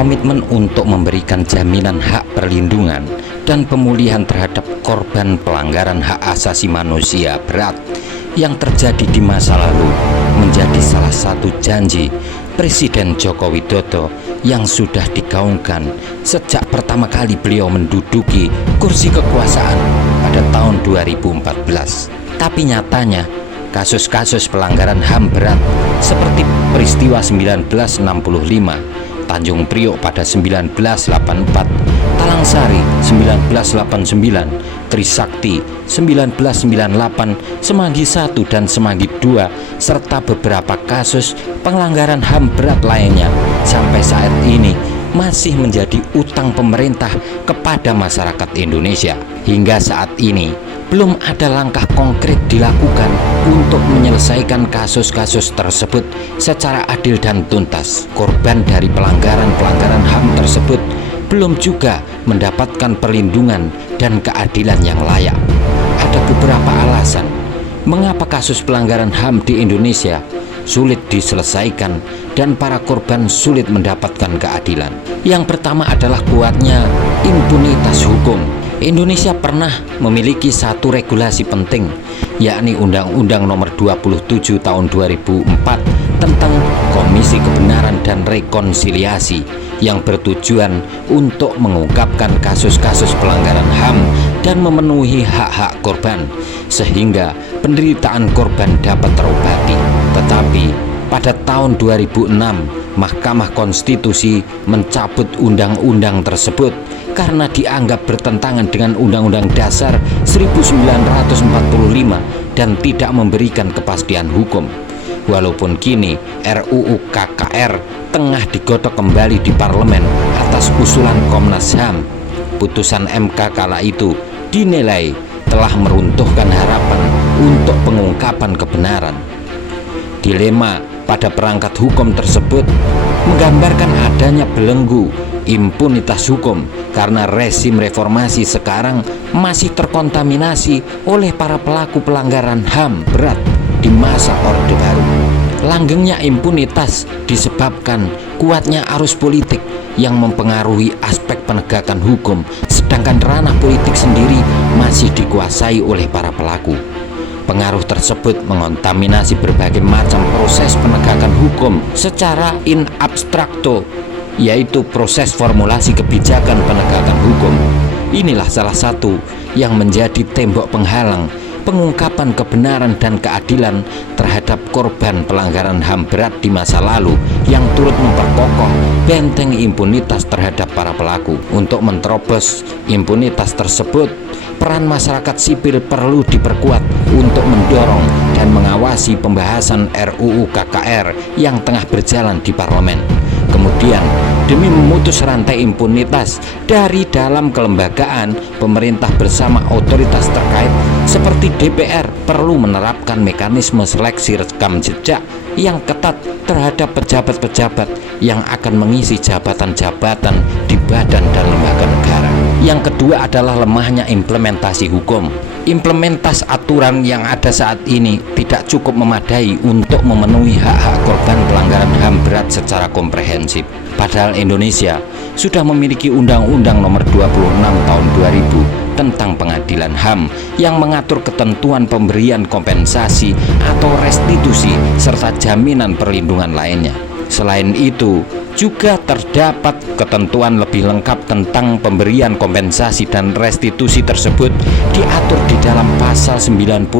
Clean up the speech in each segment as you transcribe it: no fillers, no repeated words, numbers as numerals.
komitmen untuk memberikan jaminan hak perlindungan dan pemulihan terhadap korban pelanggaran hak asasi manusia berat yang terjadi di masa lalu menjadi salah satu janji Presiden Joko Widodo yang sudah digaungkan sejak pertama kali beliau menduduki kursi kekuasaan pada tahun 2014. Tapi nyatanya kasus-kasus pelanggaran HAM berat seperti peristiwa 1965, Tanjung Priok pada 1984, Talangsari 1989, Trisakti 1998, Semanggi I dan Semanggi II, serta beberapa kasus pelanggaran HAM berat lainnya sampai saat ini masih menjadi utang pemerintah kepada masyarakat Indonesia. Hingga saat ini belum ada langkah konkret dilakukan untuk menyelesaikan kasus-kasus tersebut secara adil dan tuntas. Korban dari pelanggaran HAM tersebut belum juga mendapatkan perlindungan dan keadilan yang layak. Ada beberapa alasan mengapa kasus pelanggaran HAM di Indonesia sulit diselesaikan dan para korban sulit mendapatkan keadilan. Yang pertama adalah kuatnya impunitas hukum. Indonesia pernah memiliki satu regulasi penting, yakni Undang-Undang Nomor 27 Tahun 2004 tentang Komisi Kebenaran dan Rekonsiliasi yang bertujuan untuk mengungkapkan kasus-kasus pelanggaran HAM dan memenuhi hak-hak korban sehingga penderitaan korban dapat terobati. Tetapi pada tahun 2006 Mahkamah Konstitusi mencabut undang-undang tersebut karena dianggap bertentangan dengan Undang-Undang Dasar 1945 dan tidak memberikan kepastian hukum. Walaupun kini RUU KKR tengah digodok kembali di parlemen atas usulan Komnas HAM, putusan MK kala itu dinilai telah meruntuhkan harapan untuk pengungkapan kebenaran. Dilema pada perangkat hukum tersebut menggambarkan adanya belenggu impunitas hukum karena rezim reformasi sekarang masih terkontaminasi oleh para pelaku pelanggaran HAM berat di masa Orde Baru. Langgengnya impunitas disebabkan kuatnya arus politik yang mempengaruhi aspek penegakan hukum, sedangkan ranah politik sendiri masih dikuasai oleh para pelaku. Pengaruh tersebut mengontaminasi berbagai macam proses penegakan hukum secara in abstrakto, yaitu proses formulasi kebijakan penegakan hukum. Inilah salah satu yang menjadi tembok penghalang pengungkapan kebenaran dan keadilan terhadap korban pelanggaran HAM berat di masa lalu yang turut memperkokoh benteng impunitas terhadap para pelaku. Untuk menerobos impunitas tersebut, peran masyarakat sipil perlu diperkuat untuk mendorong dan mengawasi pembahasan RUU KKR yang tengah berjalan di parlemen. Kemudian, demi memutus rantai impunitas dari dalam kelembagaan, pemerintah bersama otoritas terkait seperti DPR perlu menerapkan mekanisme seleksi rekam jejak yang ketat terhadap pejabat-pejabat yang akan mengisi jabatan-jabatan di badan dan lembaga negara. Yang kedua adalah lemahnya implementasi hukum. Implementasi aturan yang ada saat ini tidak cukup memadai untuk memenuhi hak-hak korban pelanggaran HAM berat secara komprehensif. Padahal Indonesia sudah memiliki Undang-Undang Nomor 26 Tahun 2000 tentang pengadilan HAM yang mengatur ketentuan pemberian kompensasi atau restitusi serta jaminan perlindungan lainnya. Selain itu, juga terdapat ketentuan lebih lengkap tentang pemberian kompensasi dan restitusi tersebut diatur di dalam pasal 98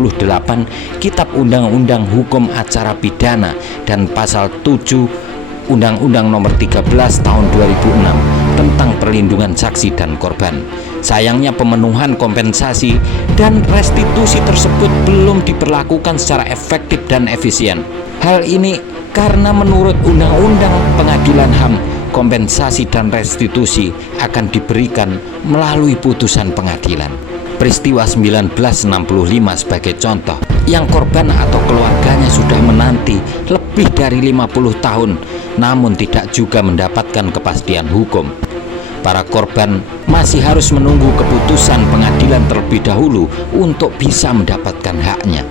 Kitab Undang-Undang Hukum Acara Pidana dan pasal 7 Undang-Undang Nomor 13 Tahun 2006 tentang perlindungan saksi dan korban. Sayangnya pemenuhan kompensasi dan restitusi tersebut belum diberlakukan secara efektif dan efisien. Hal ini karena menurut Undang-Undang Pengadilan HAM, kompensasi dan restitusi akan diberikan melalui putusan pengadilan. Peristiwa 1965 sebagai contoh, yang korban atau keluarganya sudah menanti lebih dari 50 tahun, namun tidak juga mendapatkan kepastian hukum. Para korban masih harus menunggu keputusan pengadilan terlebih dahulu untuk bisa mendapatkan haknya.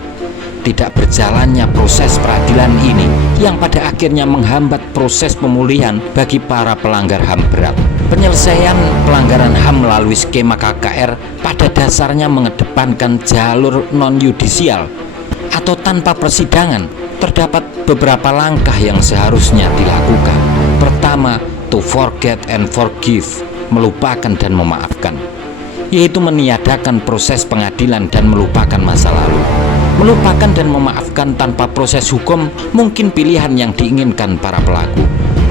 Tidak berjalannya proses peradilan ini yang pada akhirnya menghambat proses pemulihan bagi para pelanggar HAM berat. Penyelesaian pelanggaran HAM melalui skema KKR pada dasarnya mengedepankan jalur non-yudisial atau tanpa persidangan. Terdapat beberapa langkah yang seharusnya dilakukan. Pertama, to forget and forgive, melupakan dan memaafkan, yaitu meniadakan proses pengadilan dan melupakan masa lalu. Melupakan dan memaafkan tanpa proses hukum mungkin pilihan yang diinginkan para pelaku.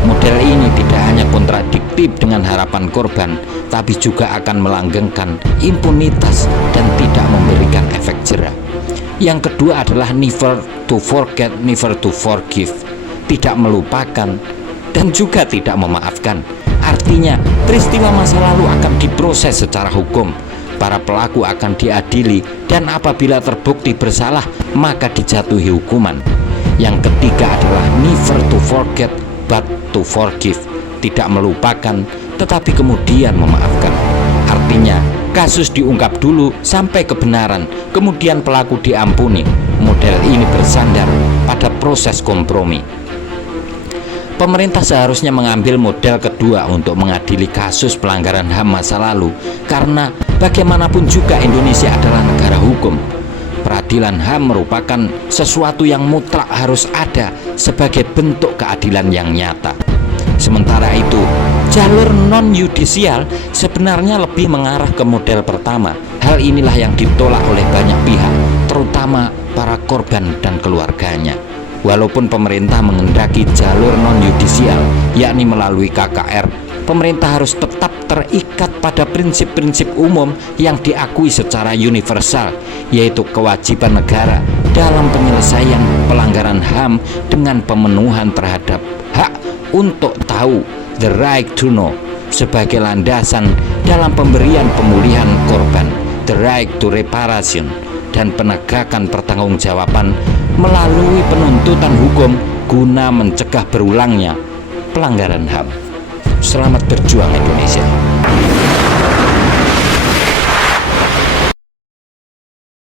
Model ini tidak hanya kontradiktif dengan harapan korban, tapi juga akan melanggengkan impunitas dan tidak memberikan efek jera. Yang kedua adalah never to forget, never to forgive, tidak melupakan dan juga tidak memaafkan. Artinya, peristiwa masa lalu akan diproses secara hukum. Para pelaku akan diadili dan apabila terbukti bersalah maka dijatuhi hukuman. Yang ketiga adalah never to forget but to forgive, tidak melupakan tetapi kemudian memaafkan. Artinya kasus diungkap dulu sampai kebenaran, kemudian pelaku diampuni. Model ini bersandar pada proses kompromi. Pemerintah seharusnya mengambil model kedua untuk mengadili kasus pelanggaran HAM masa lalu, karena bagaimanapun juga Indonesia adalah negara hukum. Peradilan HAM merupakan sesuatu yang mutlak harus ada sebagai bentuk keadilan yang nyata. Sementara itu, jalur non-yudisial sebenarnya lebih mengarah ke model pertama. Hal inilah yang ditolak oleh banyak pihak, terutama para korban dan keluarganya. Walaupun pemerintah mengendaki jalur non-yudisial, yakni melalui KKR, pemerintah harus tetap terikat pada prinsip-prinsip umum yang diakui secara universal, yaitu kewajiban negara dalam penyelesaian pelanggaran HAM dengan pemenuhan terhadap hak untuk tahu, the right to know, sebagai landasan dalam pemberian pemulihan korban, the right to reparation, dan penegakan pertanggungjawaban melalui penuntutan hukum guna mencegah berulangnya pelanggaran HAM. Selamat berjuang Indonesia.